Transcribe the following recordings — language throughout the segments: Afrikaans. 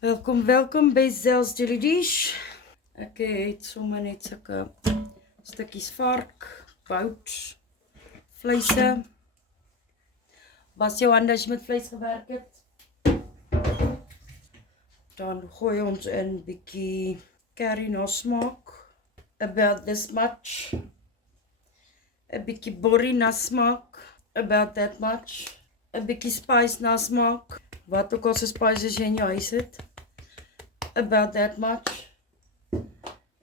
Welkom, welkom by Zel's Jelly Dish. Ek het sommer net sulke stukkies vark, bout, vleise. Was jou hande as jy met vleis gewerk het. Dan gooi ons in bietjie curry na smaak. About this much. 'n bietjie borrie na smaak. About that much. 'n bietjie spice na smaak. Wat ook al se spices jy in jou huis het. About that much.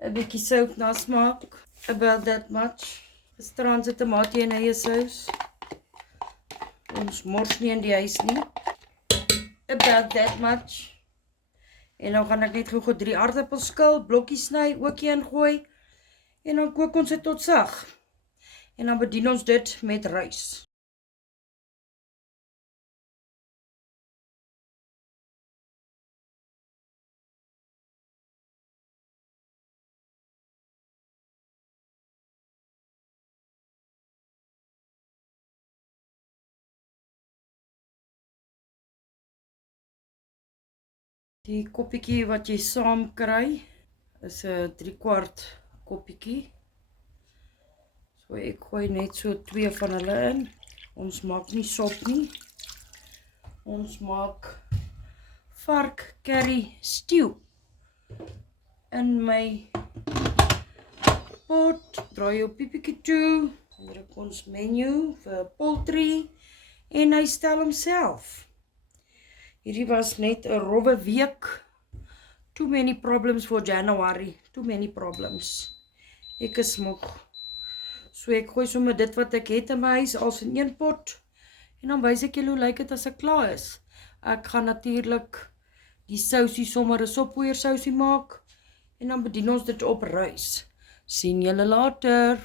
'n bietjie sout na smaak. About that much. Gisteraan se tamatie en eie sous. Ons mors nie in die huis nie. About that much. En dan gaan ek net gou 3 aardappels skil, blokkies sny, ook ingooi. En dan kook ons dit tot sag. En dan bedien ons dit met rys. Die koppietjie wat jy saam kry is 'n 3/4 koppietjie. So ek gooi net so 2 van hulle in. Ons maak nie sop nie. Ons maak vark curry stew. In my pot, draai jou piepietjie toe. Druk ons menu vir poultry en hy stel homself. Hierdie was net 'n rowwe week. Too many problems for January. Too many problems. Ek is moeg. So ek gooi sommer dit wat ek het in my huis als in een pot. En dan wys ek julle hoe lyk dit as ek klaar is. Ek gaan natuurlik die sousie sommer 'n soppoeier sousie maak. En dan bedien ons dit op rys. Sien julle later.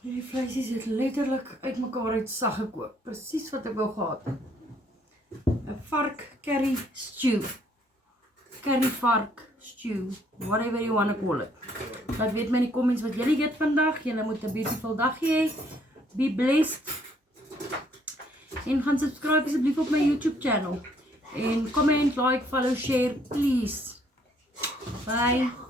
Die vleisies het letterlik uit mekaar uit sag gekook. Presies wat ek wou gehad het. 'n vark curry stew. Curry vark stew. Whatever you want to call it. Laat weet my in die comments wat julle eet vandag. Julle moet 'n beautiful dag hê. Be blessed. En gaan subscribe asseblief op my YouTube channel. En comment, like, follow, share, please. Bye.